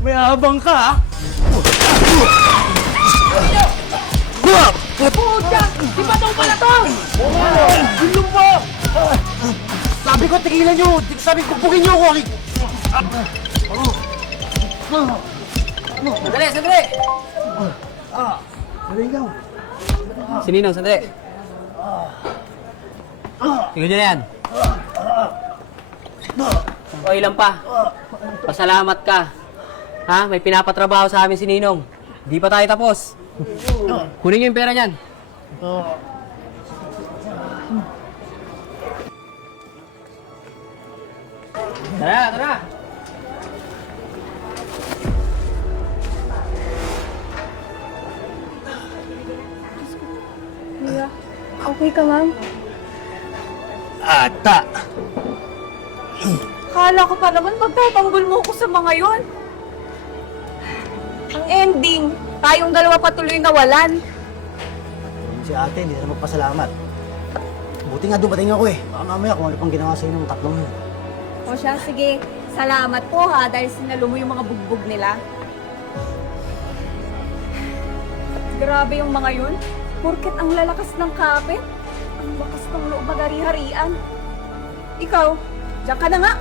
May abang ka, ha? Puta! Di ba daw pala to? Gulong mo! Sabi ko, tigilan nyo! Sabi ko, bugin nyo ako! Sandali, sandali! Naligaw! Sininong, sandali. Tingnan nyo na yan. O, ilan pa? Pasalamat ka. Ha? May pinapatrabaho sa amin si Ninong. Di pa tayo tapos. Kunin nyo yung pera niyan. Tara, tara! Kuya, okay ka, ma'am? Ata! Kala ko pa naman magtatanggol mo ko sa mga yon. Ang ending, tayong dalawa patuloy nawalan. Si ate, hindi na magpasalamat. Buti nga dumating ako eh. Baka mamaya kung ano pang ginawa sa'yo ng tatlong yun. O siya, sige. Salamat po ha, dahil sinalo mo yung mga bugbog nila. Grabe yung mga yun. Porket ang lalakas ng kapit, ang lakas ng loob magari-harian. Ikaw, diyan ka na nga.